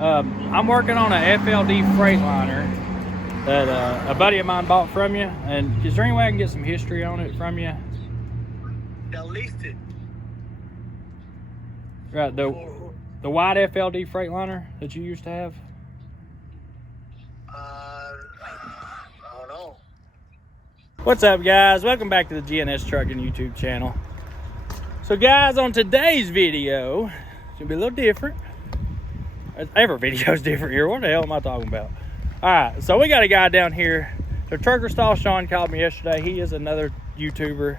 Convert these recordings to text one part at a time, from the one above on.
I'm working on a FLD Freightliner that a buddy of mine bought from you. And is there any way I can get some history on it from you? They'll lease it. Right, the white FLD Freightliner that you used to have? I don't know. What's up, guys? Welcome back to the GNS Trucking YouTube channel. So, guys, on today's video, it's gonna be a little different. Every video's different here. What the hell am I talking about? All right, so we got a guy down here. So, Trucker Stall Sean called me yesterday. He is another YouTuber,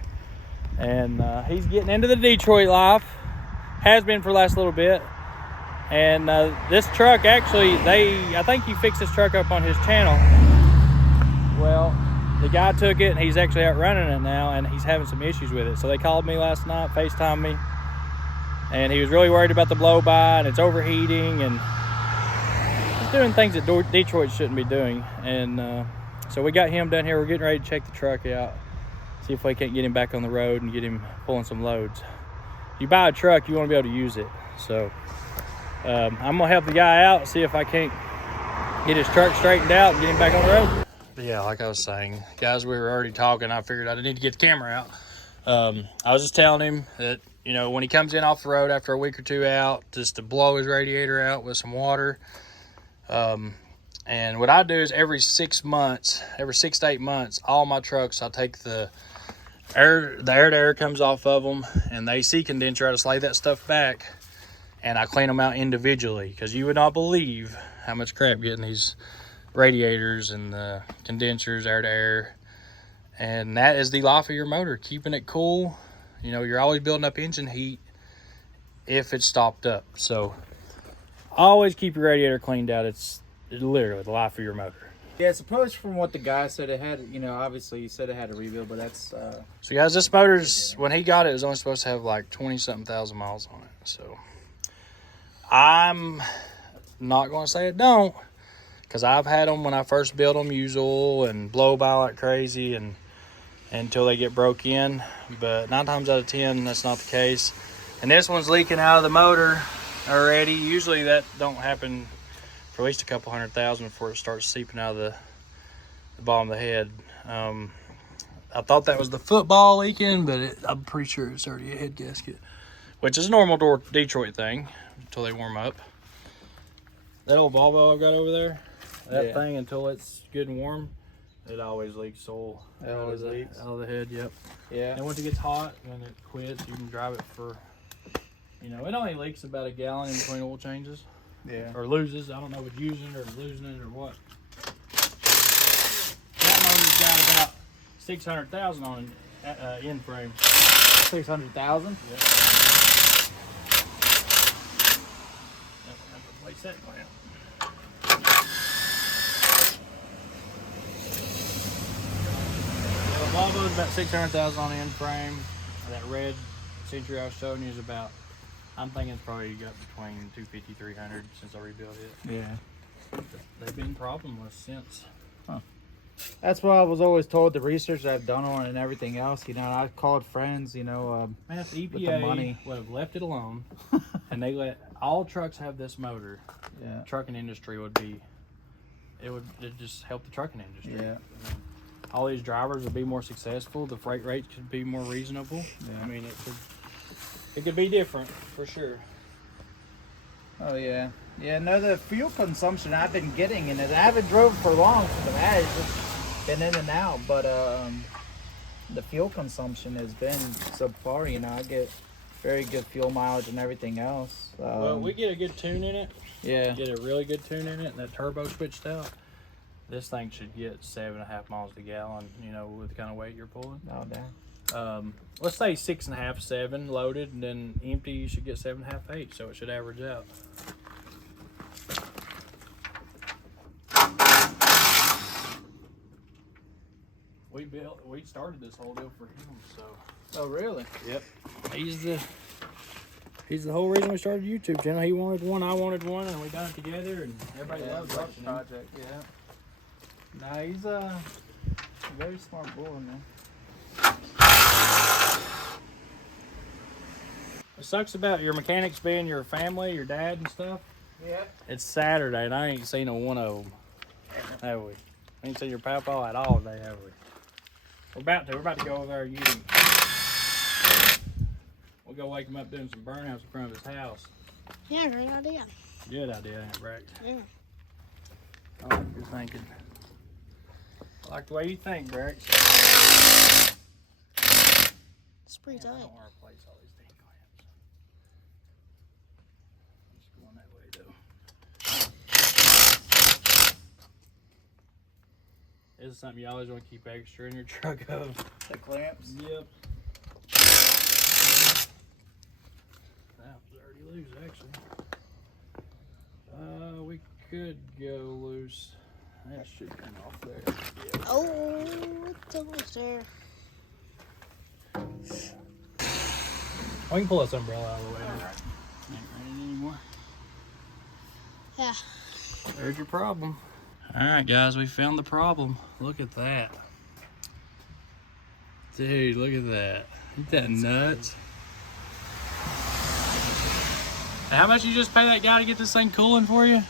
and he's getting into the Detroit life. Has been for the last little bit. And this truck, actually, I think he fixed this truck up on his channel. Well, the guy took it, and he's actually out running it now, and he's having some issues with it. So they called me last night, FaceTimed me, and he was really worried about the blow-by, and it's overheating, and he's doing things that Detroit shouldn't be doing. And so we got him down here. We're getting ready to check the truck out, see if we can't get him back on the road and get him pulling some loads. You buy a truck, you want to be able to use it. So I'm going to help the guy out, see if I can't get his truck straightened out and get him back on the road. Yeah, like I was saying, guys, we were already talking. I figured I need to get the camera out. I was just telling him that, you know, when he comes in off the road after a week or two out, just to blow his radiator out with some water. And what I do is every 6 to 8 months, all my trucks, I take the air comes off of them, and the AC condenser, I just lay that stuff back, and I clean them out individually, because you would not believe how much crap getting these radiators and the condensers, air to air. And that is the life of your motor, keeping it cool. You know, you're always building up engine heat if it's stopped up. So always keep your radiator cleaned out. It's literally the life of your motor. Yeah, I suppose from what the guy said, it had, you know, obviously he said it had a rebuild, but that's so guys, this motor's, when he got it, it was only supposed to have like 20-something thousand miles on it. So I'm not going to say it don't, because I've had them when I first built them use oil and blow by like crazy, and until they get broke in. But 9 times out of 10, that's not the case. And this one's leaking out of the motor already. Usually that don't happen for at least a couple 100,000 before it starts seeping out of the bottom of the head. I thought that was the football leaking, but I'm pretty sure it's already a head gasket, which is a normal Detroit thing until they warm up. That old Volvo I've got over there, that thing, until it's good and warm, it always leaks oil out of the head. Yep. yeah. And once it gets hot and it quits, you can drive it for, you know, it only leaks about a gallon in between oil changes. Yeah. Or loses. I don't know if it's using it or losing it or what. That motor's got about 600,000 on it, end frame. 600,000. Yep. Replace that clamp. The Volvo's about 600,000 on the end frame. That red Century I was showing you is about, I'm thinking it's probably got between 250, 300 since I rebuilt it. Yeah. They've been problemless since. Huh. That's what I was always told. The research I've done on it and everything else, you know, I called friends, you know, Man, if the with EPA the money. would have left it alone and they let all trucks have this motor, Yeah. the trucking industry would be, it'd just help the trucking industry. Yeah. All these drivers would be more successful. The freight rates could be more reasonable. Yeah. I mean, it could be different for sure. Oh yeah. Yeah. No, the fuel consumption I've been getting in it. I haven't drove for long since I've had it. Just been in and out, but the fuel consumption has been subpar. You know, I get very good fuel mileage and everything else. Well, we get a good tune in it. Yeah. Get a really good tune in it, and that turbo switched out. This thing should get 7.5 miles to gallon, you know, with the kind of weight you're pulling. Oh damn. Let's say 6.5, 7 loaded, and then empty, you should get 7.5, 8, so it should average out. We started this whole deal for him, so. Oh really? Yep. He's the whole reason we started a YouTube channel. He wanted one, I wanted one, and we got it together, and everybody loves watching him. Project. Yeah. Nah, he's a very smart boy, man. It sucks about your mechanics being your family, your dad and stuff. Yeah. It's Saturday and I ain't seen a one of them. Have we? Ain't seen your papa at all today, have we? We're about to go over there and get him. We'll go wake him up doing some burnouts in front of his house. Yeah, great idea. Good idea, ain't it, Braxton? Yeah. I like your thinking. I like the way you think, Braxton. It's pretty Man, I tight. don't want to replace all these dang clamps. I'm just going that way, though. This is something you always want to keep extra in your truck of. The clamps. Yep. That was already loose, actually. We could go loose. That should come off there. Yeah. Oh, it's almost there. We can pull this umbrella out of the way. Ain't raining anymore. Yeah. There's your problem. All right, guys, we found the problem. Look at that. Dude, look at that. Ain't that nuts? How much you just pay that guy to get this thing cooling for you?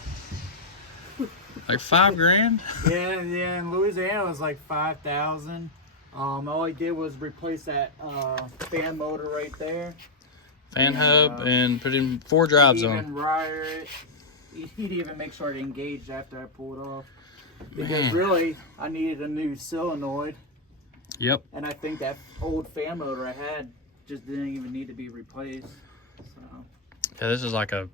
Like $5 grand? Yeah, in Louisiana it was like 5,000. All I did was replace that fan motor right there. Fan hub and put in 4 drives He'd on. even wire it. He'd even make sure it engaged after I pulled off. Because Man. really, I needed a new solenoid. Yep. And I think that old fan motor I had just didn't even need to be replaced. So. Yeah, this is like a...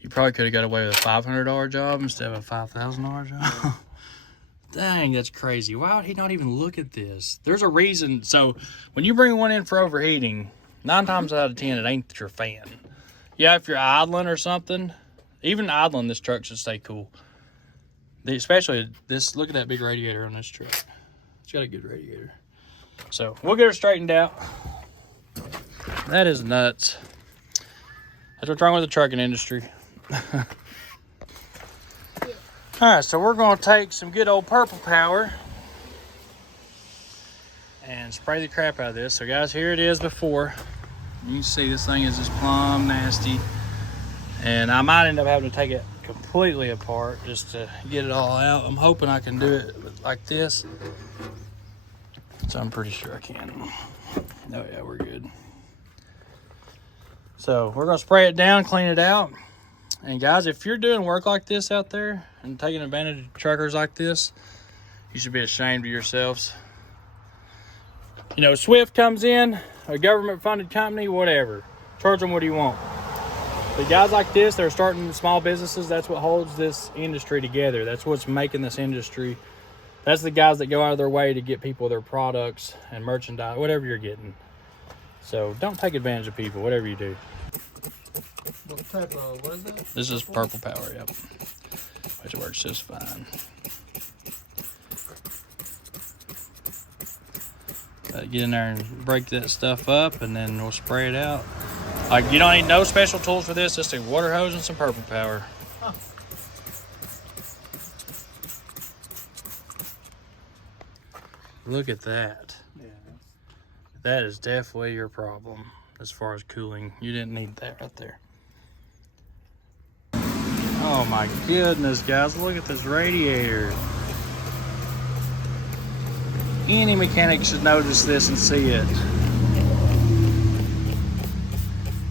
You probably could have got away with a $500 job instead of a $5,000 job. Dang, that's crazy. Why would he not even look at this? There's a reason. So when you bring one in for overheating, 9 times out of 10, it ain't your fan. Yeah, if you're idling or something, even idling, this truck should stay cool. Especially this, look at that big radiator on this truck. It's got a good radiator. So we'll get her straightened out. That is nuts. That's what's wrong with the trucking industry. Alright, so we're going to take some good old purple power and spray the crap out of this. So guys, here it is before. You can see this thing is just plumb nasty. And I might end up having to take it completely apart just to get it all out. I'm hoping I can do it like this. So I'm pretty sure I can. Oh yeah, we're good. So we're going to spray it down, clean it out. And guys, if you're doing work like this out there and taking advantage of truckers like this, you should be ashamed of yourselves. You know, Swift comes in, a government-funded company, whatever. Charge them what do you want. But guys like this, they're starting small businesses. That's what holds this industry together. That's what's making this industry. That's the guys that go out of their way to get people their products and merchandise, whatever you're getting. So don't take advantage of people, whatever you do. What type of, what is that? This is purple power, yep. Which works just fine. Get in there and break that stuff up, and then we'll spray it out. Like, you don't need no special tools for this, just a water hose and some purple power. Huh. Look at that. Yeah. That is definitely your problem as far as cooling. You didn't need that right there. Oh my goodness, guys, look at this radiator. Any mechanic should notice this and see it.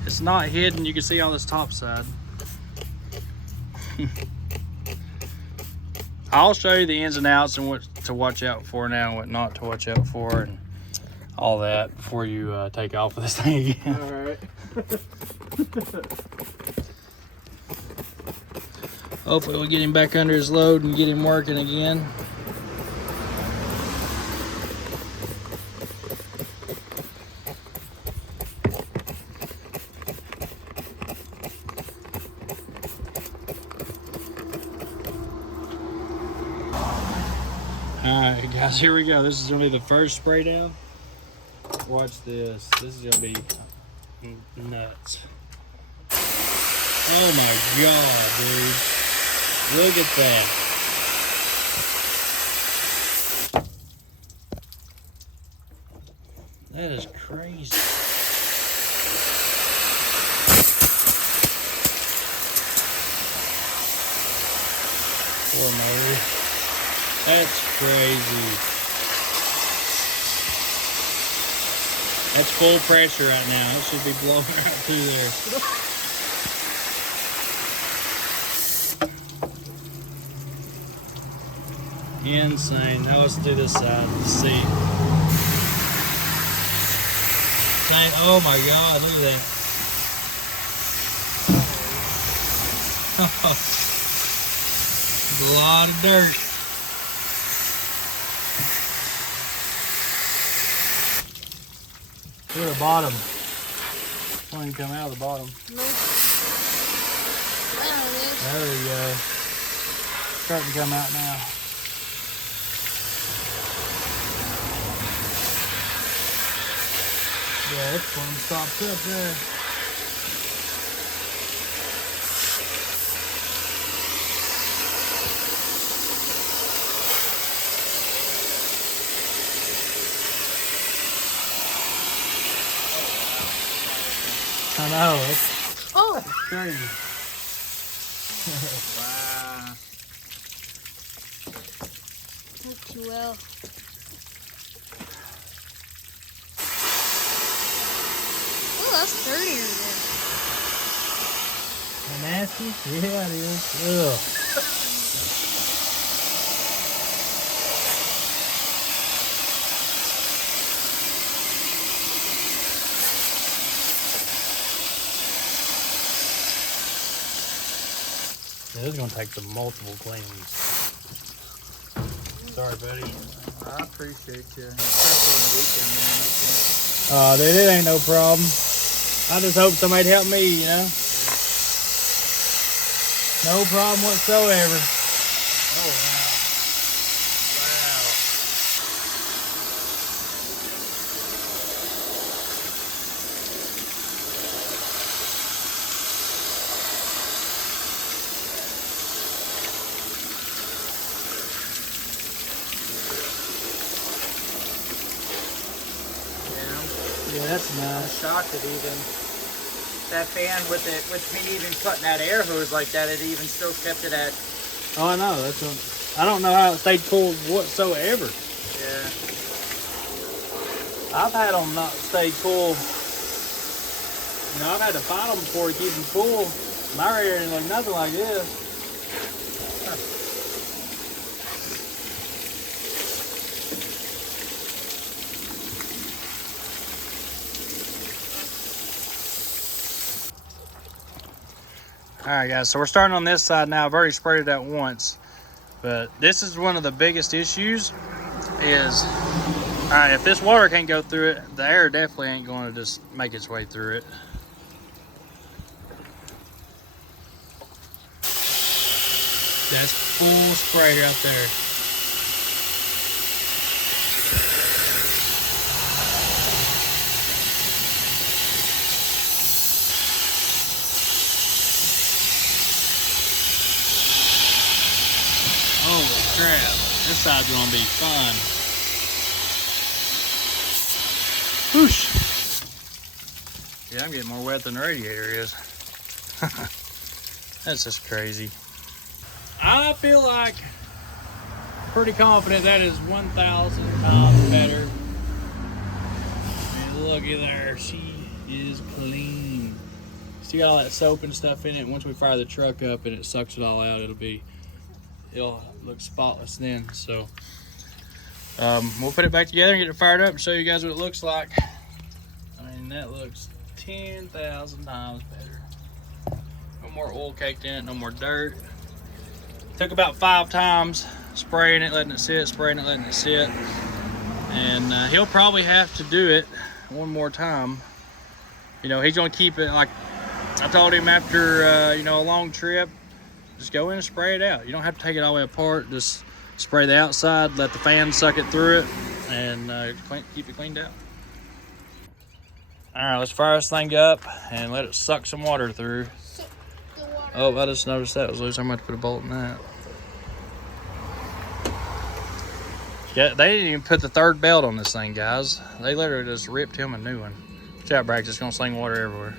It's not hidden, you can see on this top side. I'll show you the ins and outs and what to watch out for now and what not to watch out for and all that before you take off with this thing again. All right. Hopefully we'll get him back under his load and get him working again. Alright guys, here we go. This is going to be the first spray down. Watch this. This is going to be nuts. Oh my god, dude. Look at that. That is crazy. Poor motor. That's crazy. That's full pressure right now. It should be blowing right through there. Insane. Now let's do this side. Let's see. Oh my God, look at that. There's a lot of dirt. Look at the bottom. One come out of the bottom. No. There it is. There we go. Starting to come out now. Yeah, this one stops up there. I know, it's Oh, crazy. Wow. not too well. Oh, that's dirtier than. Nasty? Yeah, it is. Ugh. Yeah, this is gonna take some multiple cleans. Sorry, buddy. I appreciate you, especially on the weekend, man. Oh, dude, it ain't no problem. I just hope somebody'd help me, you know? No problem whatsoever. Oh, wow. Wow. Yeah, that's I'm nice. shocked that even that fan with me even cutting that air hose like that, it even still kept it at. Oh, I know. That's what, I don't know how it stayed cool whatsoever. Yeah. I've had them not stay cool. You know, I've had to fight them before to keep them cool. My radiator didn't look nothing like this. All right, guys, so we're starting on this side now. I've already sprayed it out once, but this is one of the biggest issues is, all right, if this water can't go through it, the air definitely ain't going to just make its way through it. That's full spray right there. Holy crap, this side's gonna be fun. Whoosh. Yeah, I'm getting more wet than the radiator is. That's just crazy. I feel like pretty confident that is 1,000 times better. And looky there, she is clean. Still got all that soap and stuff in it. Once we fire the truck up and it sucks it all out, it'll look spotless then. So we'll put it back together and get it fired up and show you guys what it looks like. I mean, that looks 10,000 times better. No more oil caked in it, no more dirt. Took about 5 times spraying it, letting it sit, spraying it, letting it sit. And he'll probably have to do it one more time. You know, he's gonna keep it, like I told him after, you know, a long trip, just go in and spray it out. You don't have to take it all the way apart. Just spray the outside, let the fan suck it through it, and keep it cleaned out. All right, let's fire this thing up and let it suck some water through. Oh, I just noticed that was loose. I'm going to have to put a bolt in that. Yeah, they didn't even put the third belt on this thing, guys. They literally just ripped him a new one. Watch out, Braxton. It's going to sling water everywhere.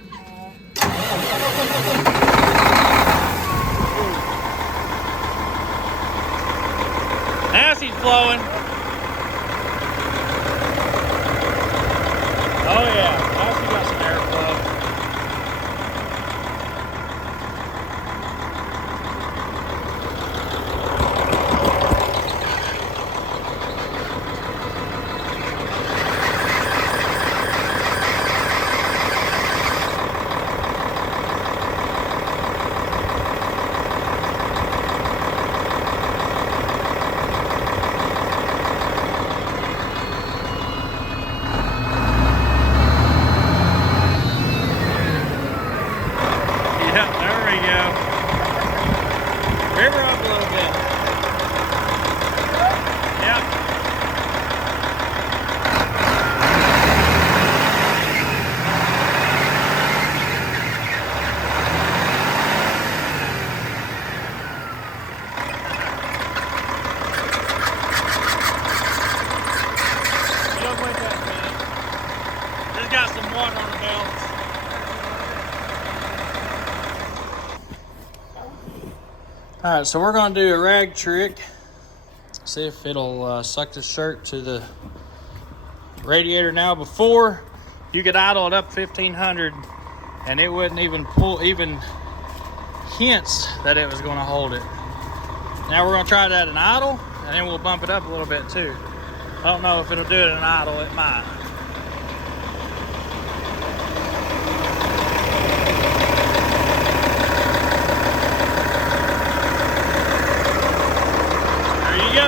Gussy's flowing. Oh yeah, now she got some airflow. Yep, there we go. Rev her up a little bit. Yep. Look like that, man. Just got some water on the belts. All right, so we're gonna do a rag trick. See if it'll suck the shirt to the radiator. Now, before you could idle it up 1500 and it wouldn't even pull even hints that it was gonna hold it. Now we're gonna try that in idle, and then we'll bump it up a little bit too. I don't know if it'll do it in idle, it might. Go.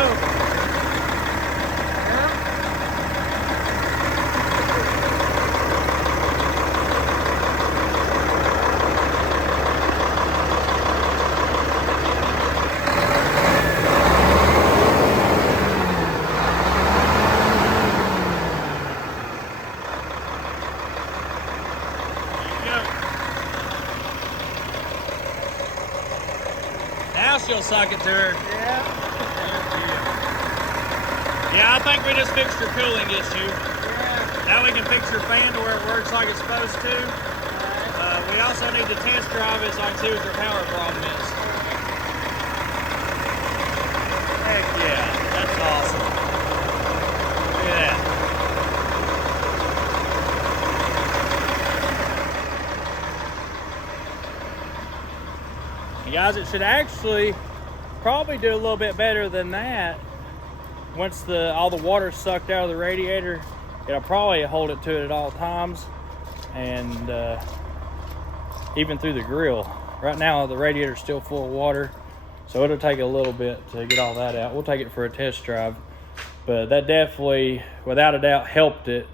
Now she'll suck it to her. Yeah, I think we just fixed your cooling issue. Yeah. Now we can fix your fan to where it works like it's supposed to. Right. We also need to test drive it so I can see what your power problem is. Heck yeah, that's awesome. Look at that. You guys, it should actually probably do a little bit better than that. Once all the water's sucked out of the radiator, it'll probably hold it to it at all times, and even through the grill. Right now the radiator's still full of water, so it'll take a little bit to get all that out. We'll take it for a test drive, but that definitely, without a doubt, helped it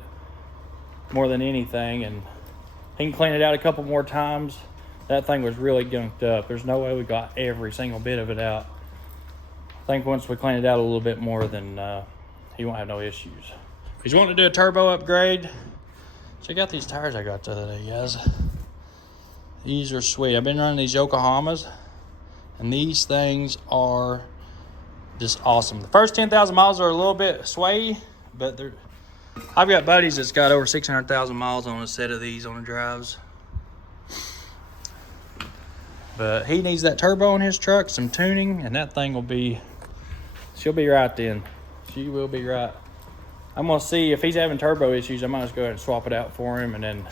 more than anything. And he can clean it out a couple more times. That thing was really gunked up. There's no way we got every single bit of it out. I think once we clean it out a little bit more, then he won't have no issues. If he's wanting to do a turbo upgrade, check out these tires I got the other day, guys. These are sweet. I've been running these Yokohamas, and these things are just awesome. The first 10,000 miles are a little bit swayy, but I've got buddies that's got over 600,000 miles on a set of these on the drives. But he needs that turbo in his truck, some tuning, and that thing will be, she'll be right then. She will be right. I'm gonna see if he's having turbo issues. I might just go ahead and swap it out for him, and then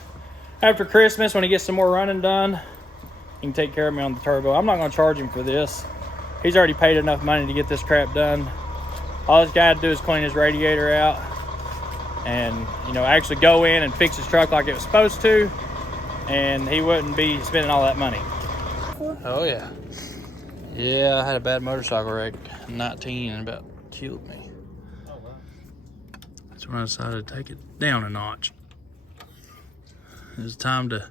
after Christmas, when he gets some more running done, he can take care of me on the turbo. I'm not gonna charge him for this. He's already paid enough money to get this crap done. All this guy had to do is clean his radiator out and, you know, actually go in and fix his truck like it was supposed to, and he wouldn't be spending all that money. Oh yeah. Yeah, I had a bad motorcycle wreck, 19, and about killed me. Oh wow. That's when I decided to take it down a notch. It was time to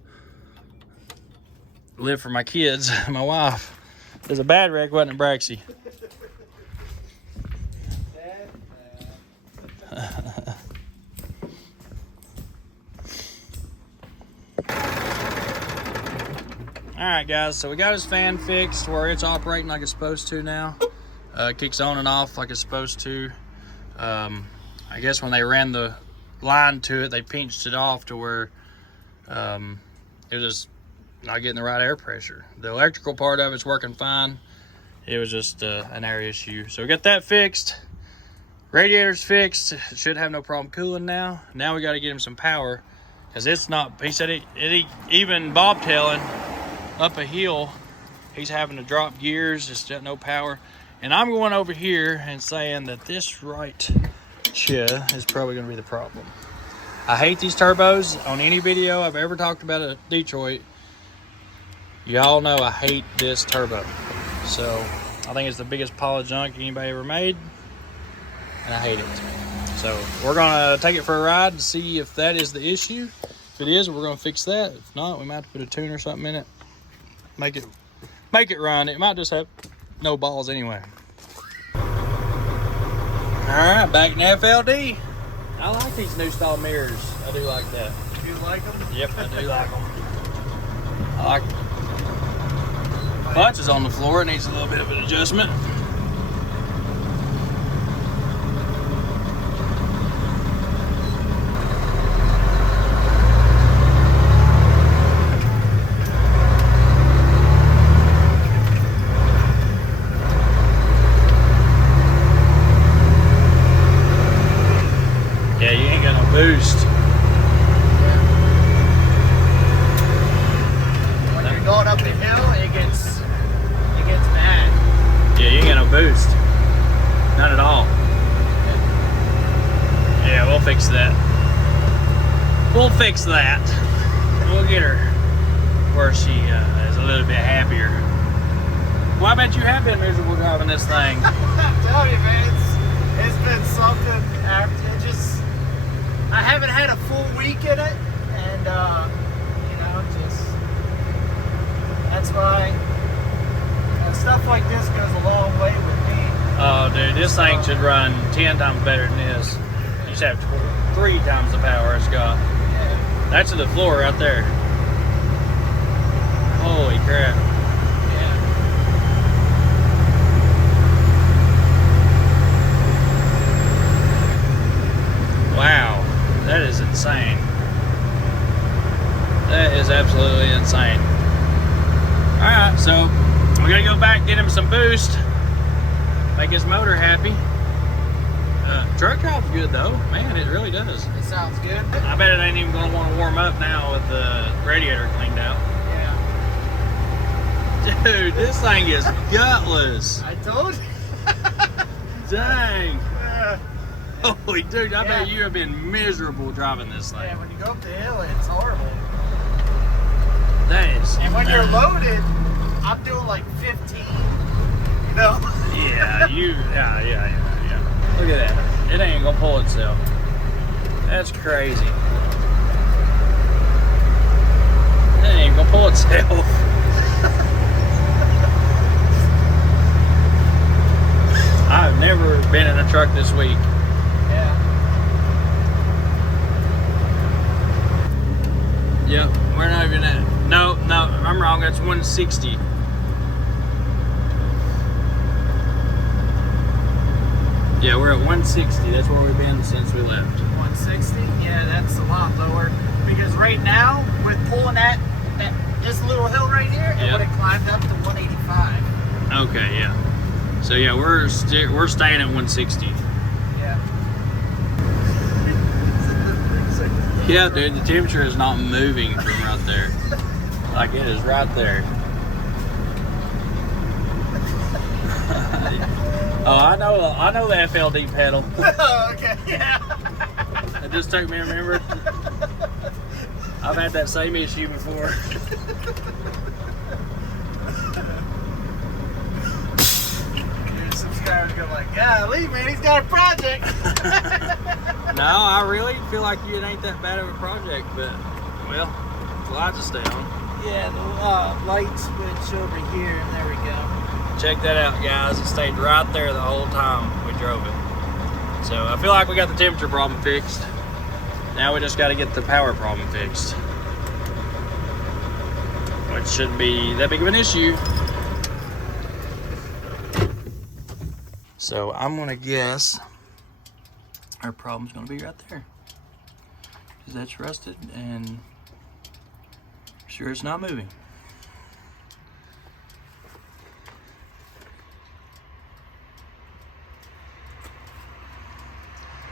live for my kids, my wife. It was a bad wreck, wasn't it, Braxy? Alright guys, so we got his fan fixed where it's operating like it's supposed to now. It kicks on and off like it's supposed to. I guess when they ran the line to it, they pinched it off to where it was just not getting the right air pressure. The electrical part of it's working fine. It was just an air issue. So we got that fixed. Radiator's fixed. It should have no problem cooling now. Now we got to get him some power, because it's not. He said it even bobtailing up a hill, he's having to drop gears. It's just no power. And I'm going over here and saying that this right here is probably going to be the problem. I hate these turbos. On any video I've ever talked about at Detroit, y'all know I hate this turbo. So I think it's the biggest pile of junk anybody ever made, and I hate it. So we're gonna take it for a ride to see if that is the issue. If it is, we're gonna fix that. If not, we might have to put a tune or something in it. Make it run. It might just have no balls anyway. All right, back in FLD. I like these new style mirrors. I do like that. You like them? Yep, I do like them. I like them. Clutch is on the floor. It needs a little bit of an adjustment. Yeah, you ain't got no boost. When you're going up the hill, it gets bad. Yeah, you ain't got no boost. None at all. Yeah, we'll fix that. We'll fix that. We'll get her where she is a little bit happier. Well, I bet you have been miserable driving this thing. I'm telling you, man, it's been something. I haven't had a full week in it, and that's why stuff like this goes a long way with me. Oh, dude, this thing should run 10 times better than this. You should have 3 times the power it's got. Yeah. That's to the floor right there. Holy crap. Wow, that is insane. That is absolutely insane. Alright, so we gotta go back, get him some boost, make his motor happy. Truck drives good though, man, it really does. It sounds good. I bet it ain't even gonna want to warm up now with the radiator cleaned out. Yeah. Dude, this thing is gutless. I told you. Dang. Yeah. Holy dude, I bet you have been miserable driving this thing. Yeah, when you go up the hill, it's horrible. That is. And when you're loaded, I'm doing like 15. No. Yeah, yeah. Look at that. It ain't gonna pull itself. That's crazy. It ain't gonna pull itself. I've never been in a truck this week. Yeah. Yep, we're not even at. No, I'm wrong. That's 160. Yeah, we're at 160. That's where we've been since we left. 160? Yeah, that's a lot lower. Because right now, with pulling this little hill right here, it would have climbed up to 185. Okay, yeah. So yeah, we're staying at 160. Yeah. Yeah, dude, the temperature is not moving from right there. Like it is right there. Oh, I know the FLD pedal. Okay, yeah. It just took me a minute. I've had that same issue before. Your subscribers go like, golly, man, he's got a project. No, I really feel like it ain't that bad of a project, but, well, the lights will stay on. Yeah, the light switch over here, and there we go. Check that out, guys. It stayed right there the whole time we drove it. So I feel like we got the temperature problem fixed. Now we just got to get the power problem fixed, which shouldn't be that big of an issue. So I'm gonna guess our problem's gonna be right there, because that's rusted and sure it's not moving.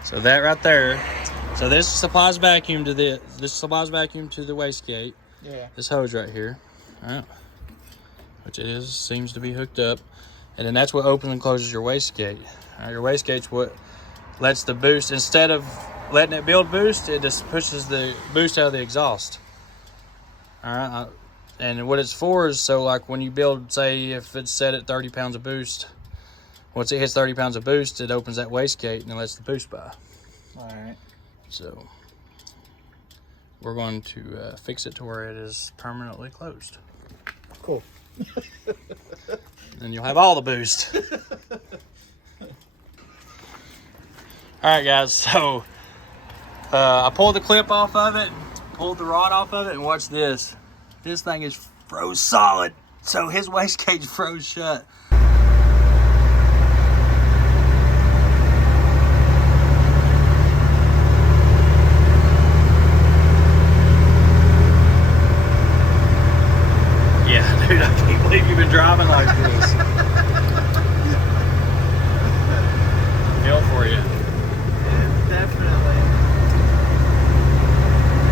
So that right there. So this supplies vacuum to the wastegate. Yeah. This hose right here, all right, which seems to be hooked up, and then that's what opens and closes your wastegate. Your wastegate's what lets the boost, instead of letting it build boost, it just pushes the boost out of the exhaust. All right, and what it's for is so like when you build, say if it's set at 30 pounds of boost, once it hits 30 pounds of boost, it opens that wastegate and it lets the boost by. All right. So we're going to fix it to where it is permanently closed. Cool. Then you'll have all the boost. All right, guys, so I pulled the clip off of it, pulled the rod off of it, and watch this. This thing is froze solid, so his wastegate froze shut. Yeah, dude, I can't believe you've been driving like this. Feel for you. Yeah, definitely.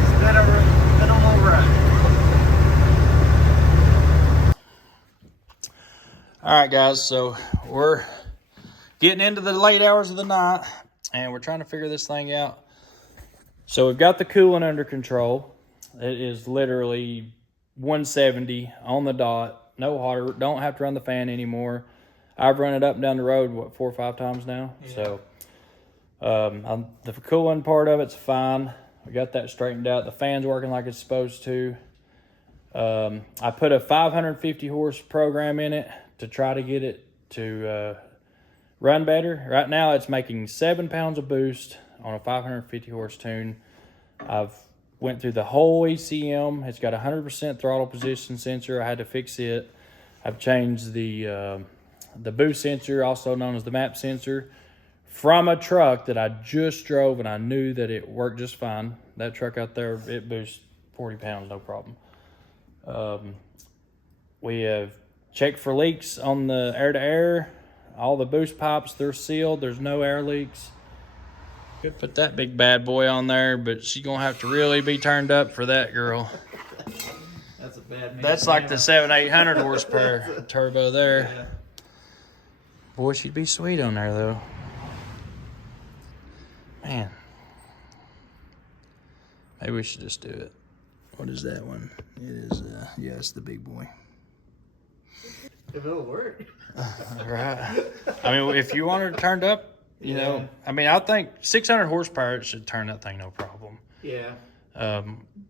It's been a long ride. All right, guys, so we're getting into the late hours of the night, and we're trying to figure this thing out. So we've got the coolant under control. It is literally 170 on the dot, no hotter, don't have to run the fan anymore. I've run it up and down the road, what, 4 or 5 times now? Yeah. So the coolant part of it's fine. We got that straightened out. The fan's working like it's supposed to. I put a 550 horse program in it to try to get it to run better. Right now it's making 7 pounds of boost on a 550 horse tune. I've went through the whole ECM. It's got 100% throttle position sensor. I had to fix it. I've changed the boost sensor, also known as the map sensor, from a truck that I just drove, and I knew that it worked just fine. That truck out there, it boosts 40 pounds, no problem. We have checked for leaks on the air-to-air. All the boost pipes, they're sealed. There's no air leaks. Could put that big bad boy on there, but she's gonna have to really be turned up for that, girl. That's a bad man. That's like the 700-800 horsepower turbo there. Yeah. Boy, she'd be sweet on there though. Man, maybe we should just do it. What is that one? It is, yeah, it's the big boy. If it'll work. Right. I mean, if you want her turned up, you know, I mean, I think 600 horsepower, it should turn that thing no problem. Yeah.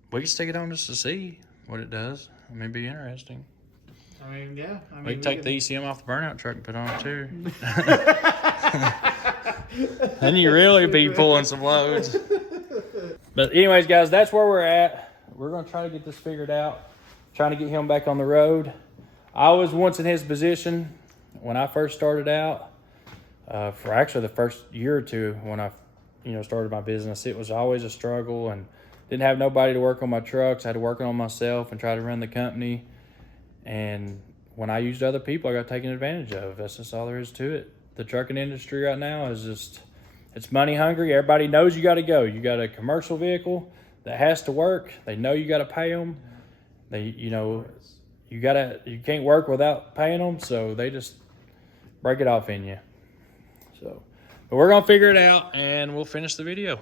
We can stick it on just to see what it does. I mean, it'd be interesting. I mean, yeah. I mean, we can take the ECM off the burnout truck and put on it too. Then you really be pulling some loads. But anyways, guys, that's where we're at. We're going to try to get this figured out. Trying to get him back on the road. I was once in his position when I first started out. For actually the first year or two when I, started my business, it was always a struggle and didn't have nobody to work on my trucks. I had to work on myself and try to run the company. And when I used other people, I got taken advantage of. That's just all there is to it. The trucking industry right now is just, it's money hungry. Everybody knows you got to go. You got a commercial vehicle that has to work. They know you got to pay them. You can't work without paying them. So they just break it off in you. So, but we're going to figure it out and we'll finish the video.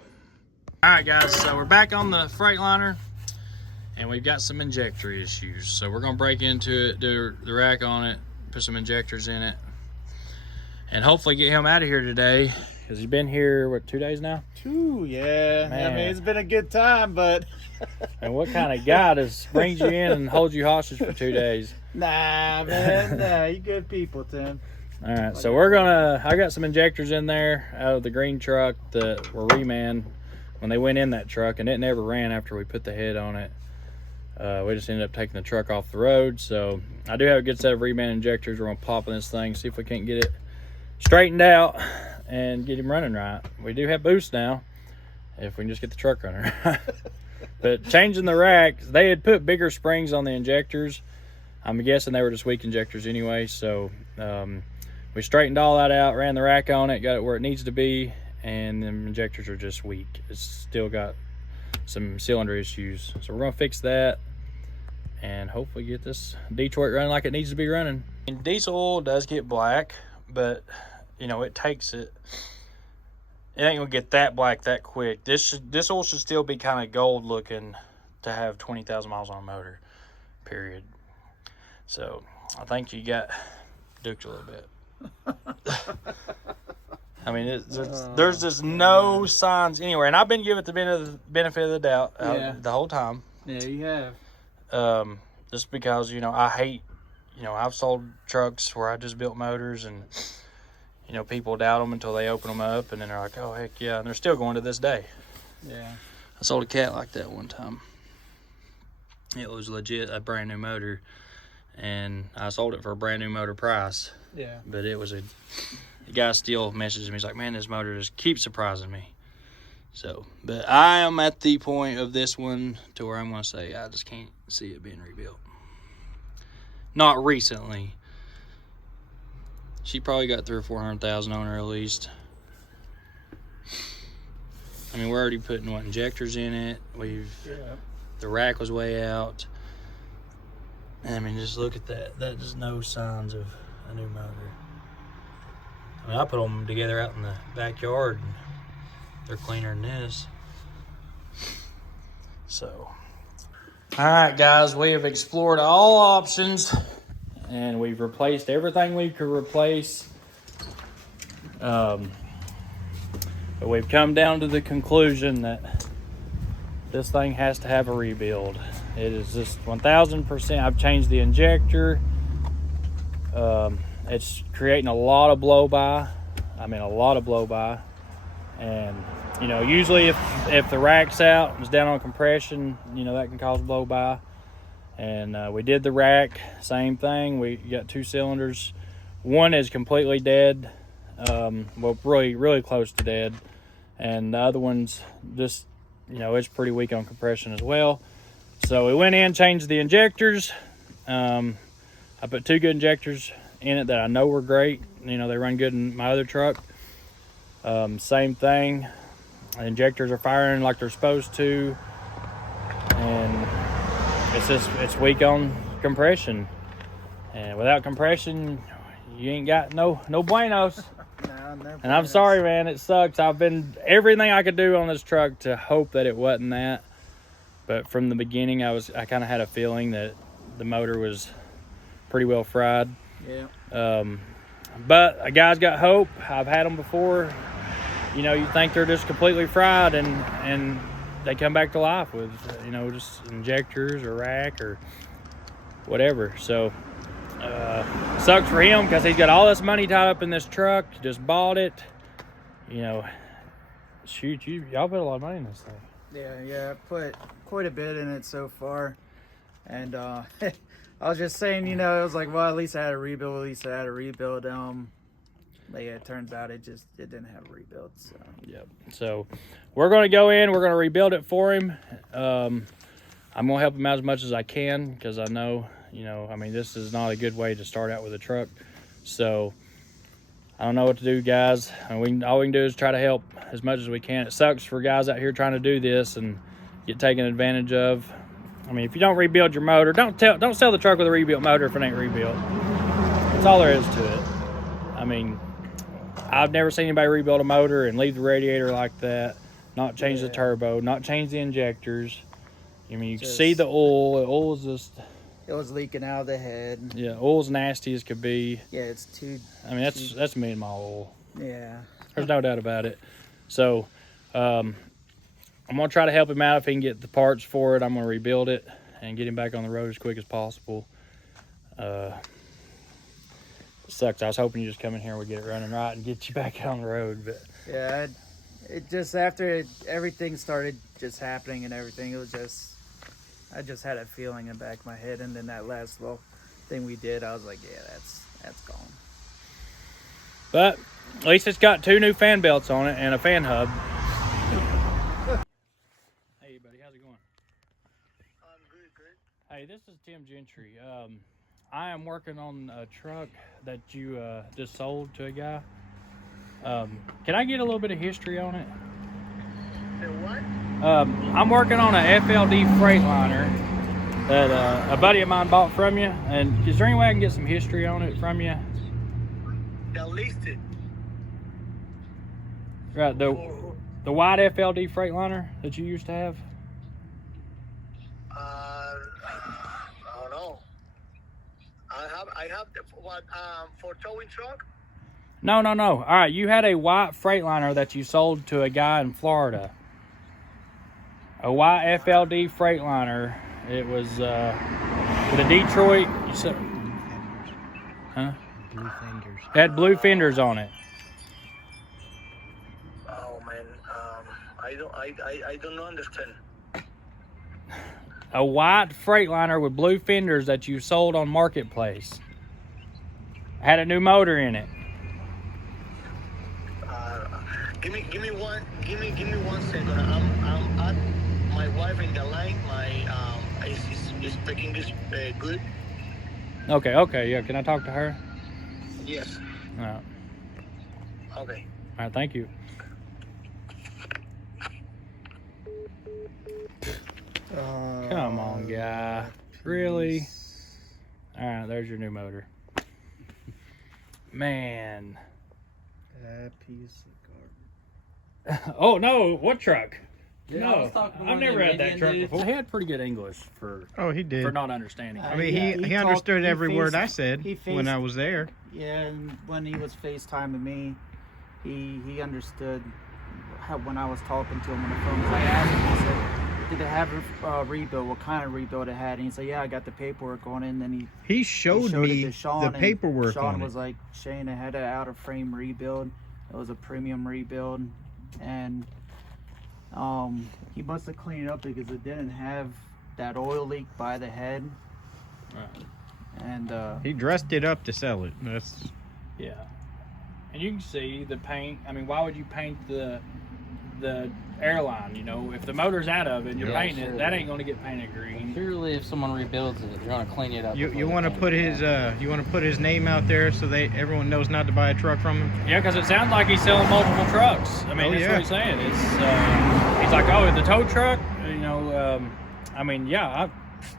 All right, guys, so we're back on the Freightliner and we've got some injector issues. So we're going to break into it, do the rack on it, put some injectors in it, and hopefully get him out of here today because he's been here, what, 2 days now? 2, yeah. Man. I mean, it's been a good time, but... And what kind of guy brings you in and holds you hostage for 2 days? Nah, man, nah, you good people, Tim. All right, so I got some injectors in there out of the green truck that were reman when they went in that truck, and it never ran after we put the head on it. We just ended up taking the truck off the road. So I do have a good set of reman injectors. We're gonna pop in this thing, see if we can't get it straightened out and get him running right. We do have boost now, if we can just get the truck running right. But changing the rack, they had put bigger springs on the injectors. I'm guessing they were just weak injectors anyway. So we straightened all that out, ran the rack on it, got it where it needs to be, and the injectors are just weak. It's still got some cylinder issues. So we're gonna fix that and hopefully get this Detroit running like it needs to be running. And diesel oil does get black, but you know, it takes it. It ain't gonna get that black that quick. This oil should still be kind of gold looking to have 20,000 miles on a motor, period. So I think you got duked a little bit. I mean, there's just no signs anywhere, and I've been giving it the benefit of the doubt the whole time. Yeah, you have. Just because, you know, I hate, you know, I've sold trucks where I just built motors, and you know, people doubt them until they open them up, and then they're like, oh heck yeah, and they're still going to this day. Yeah. I sold a cat like that one time. It was legit a brand new motor, and I sold it for a brand new motor price. Yeah. But it was the guy still messages me. He's like, man, this motor just keeps surprising me. So, but I am at the point of this one to where I'm going to say I just can't see it being rebuilt. Not recently. She probably got 300,000 or 400,000 on her at least. I mean, we're already putting injectors in it. The rack was way out. I mean, just look at that. That just no signs of a new motor. I mean, I put them together out in the backyard, and they're cleaner than this. So, all right, guys, we have explored all options, and we've replaced everything we could replace. But we've come down to the conclusion that this thing has to have a rebuild. It is just 1,000%. I've changed the injector. It's creating a lot of blow-by. I mean, a lot of blow-by. And, you know, usually if the rack's out and it's down on compression, you know, that can cause blow-by. And we did the rack, same thing. We got 2 cylinders. One is completely dead. Well, really close to dead. And the other one's just, you know, it's pretty weak on compression as well. So we went in, changed the injectors. I put 2 good injectors in it that I know were great. You know, they run good in my other truck. Same thing. The injectors are firing like they're supposed to. And it's weak on compression. And without compression, you ain't got no buenos. And I'm sorry, man, it sucks. I've been everything I could do on this truck to hope that it wasn't that. But from the beginning, I kind of had a feeling that the motor was pretty well fried. Yeah. But a guy's got hope. I've had them before. You know, you think they're just completely fried, and they come back to life with, you know, just injectors or rack or whatever. So sucks for him because he's got all this money tied up in this truck. He just bought it. You know, shoot, y'all put a lot of money in this thing. Yeah, I put quite a bit in it so far. And I was just saying, you know, it was like, well, at least I had a rebuild. But yeah, it turns out it didn't have a rebuild. So yep. So we're gonna go in. We're gonna rebuild it for him. I'm gonna help him out as much as I can because I know, you know, I mean, this is not a good way to start out with a truck. So I don't know what to do, guys. All we can do is try to help as much as we can. It sucks for guys out here trying to do this and get taken advantage of. I mean, if you don't rebuild your motor, don't sell the truck with a rebuilt motor if it ain't rebuilt. That's all there is to it. I mean, I've never seen anybody rebuild a motor and leave the radiator like that, not change the turbo, not change the injectors. I mean, you can see the oil. The oil's just... It was leaking out of the head. Yeah, oil's nasty as could be. Yeah, it's too... I mean, that's me and my oil. Yeah. There's no doubt about it. So, I'm going to try to help him out if he can get the parts for it. I'm going to rebuild it and get him back on the road as quick as possible. It sucks. I was hoping you just come in here and we'd get it running right and get you back on the road. But yeah, it just, after everything started just happening and everything, it was just... I just had a feeling in the back of my head, and then that last little thing we did, I was like, yeah, that's gone. But at least it's got 2 new fan belts on it and a fan hub. Hey, buddy, how's it going? I'm good. Hey, this is Tim Gentry. I am working on a truck that you just sold to a guy. Can I get a little bit of history on it? The what? I'm working on a FLD Freightliner that a buddy of mine bought from you. And is there any way I can get some history on it from you? They're listed. Right, the white FLD Freightliner that you used to have? I don't know. I have the what for towing truck. No. All right, you had a white Freightliner that you sold to a guy in Florida. A white FLD Freightliner. It was with a Detroit. You said, huh? Blue fenders. It had blue fenders on it. Oh man, I don't understand. A white Freightliner with blue fenders that you sold on Marketplace. Had a new motor in it. Give me 1 second. I'm at my wife in the line. My is speaking this good. Okay, yeah. Can I talk to her? Yes. All right. Okay. All right, thank you. Come on, guy. Really? All right, there's your new motor. Man. That piece of garbage. Oh, no. What truck? Yeah, I No, was talking to I've one never of had the that truck Indian before. He had pretty good English for Oh, he did. not understanding. I mean, Yeah, he he understood talked- every he word faced- I said he when faced- I was there. Yeah, and when he was FaceTiming me, he understood when I was talking to him on the phone. 'Cause I asked him, I said, did it have a rebuild? What kind of rebuild it had? And he said, yeah, I got the paperwork on it. And then He he showed it me to Sean, the and paperwork Sean on was it. like, Shane, it had an out-of-frame rebuild. It was a premium rebuild. And he must have cleaned it up because it didn't have that oil leak by the head. Right. And He dressed it up to sell it. That's Yeah. And you can see the paint. I mean, why would you paint the airline? You know, if the motor's out of it and you're Yeah, painting it, that ain't going to get painted green. Surely, if someone rebuilds it, they're gonna clean it up. you want to put his name out there so everyone knows not to buy a truck from him. Yeah, because it sounds like he's selling multiple trucks. I mean, Oh, that's yeah. what he's saying. It's he's like, oh, the tow truck. You know, I mean, yeah, I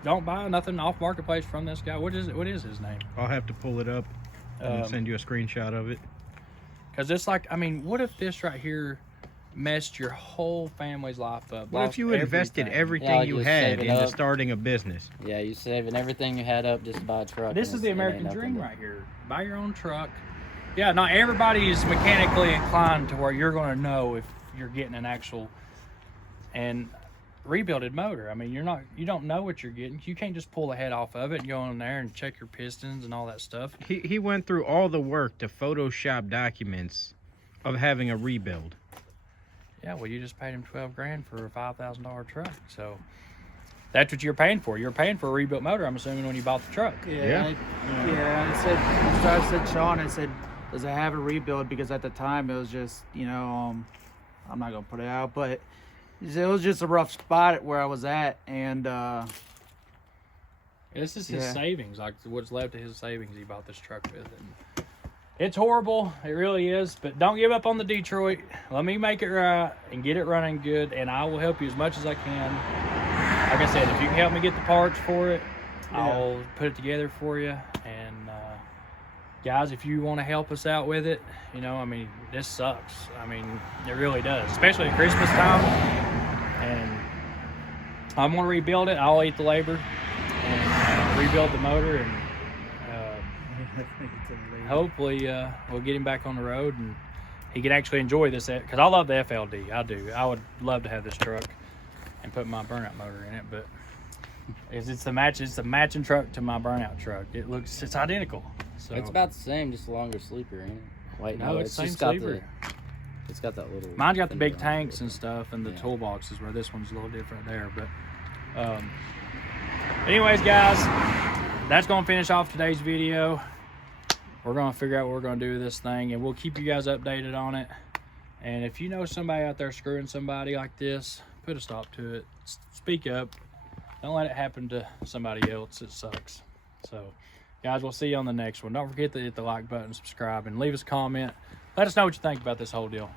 don't buy nothing off Marketplace from this guy. What is his name? I'll have to pull it up and send you a screenshot of it. Because it's like, I mean, what if this right here messed your whole family's life up? What if you invested everything Yeah, you just had save it into up. starting a business? Yeah, you saving everything you had up just to buy a truck. This and is the it ain't American nothing dream to- right here. Buy your own truck. Yeah, not everybody is mechanically inclined to where you're going to know if you're getting an actual and rebuilded motor. I mean, you don't know what you're getting. You can't just pull the head off of it and go in there and check your pistons and all that stuff. He went through all the work to Photoshop documents of having a rebuild. Yeah, well, you just paid him $12,000 for a $5,000 truck. So that's what you're paying for. You're paying for a rebuilt motor, I'm assuming, when you bought the truck. Yeah. I said, Sean, I said, does it have a rebuild? Because at the time it was just, I'm not gonna put it out, but it was just a rough spot at where I was at, and This is his Yeah. savings, like what's left of his savings he bought this truck with. And it's horrible, it really is, but don't give up on the Detroit. Let me make it right and get it running good, and I will help you as much as I can. Like I said, if you can help me get the parts for it, I'll put it together for you. And guys, if you want to help us out with it, I mean, this sucks. I mean, it really does, especially at Christmas time. And I'm gonna rebuild it. I'll eat the labor and rebuild the motor, and hopefully we'll get him back on the road and he can actually enjoy this, because I love the FLD. I do. I would love to have this truck and put my burnout motor in it, but it's the matching truck to my burnout truck. It's identical. So It's about the same, just a longer sleeper, ain't it? Wait, No, no, it's it's the just same got sleeper. it's got that little. Mine's got the big fender on it. tanks and stuff and the Yeah. toolboxes, where this one's a little different there. But anyways, guys, that's going to finish off today's video. We're going to figure out what we're going to do with this thing, and we'll keep you guys updated on it. And if you know somebody out there screwing somebody like this, put a stop to it. Speak up. Don't let it happen to somebody else. It sucks. So, guys, we'll see you on the next one. Don't forget to hit the like button, subscribe, and leave us a comment Let us know what you think about this whole deal.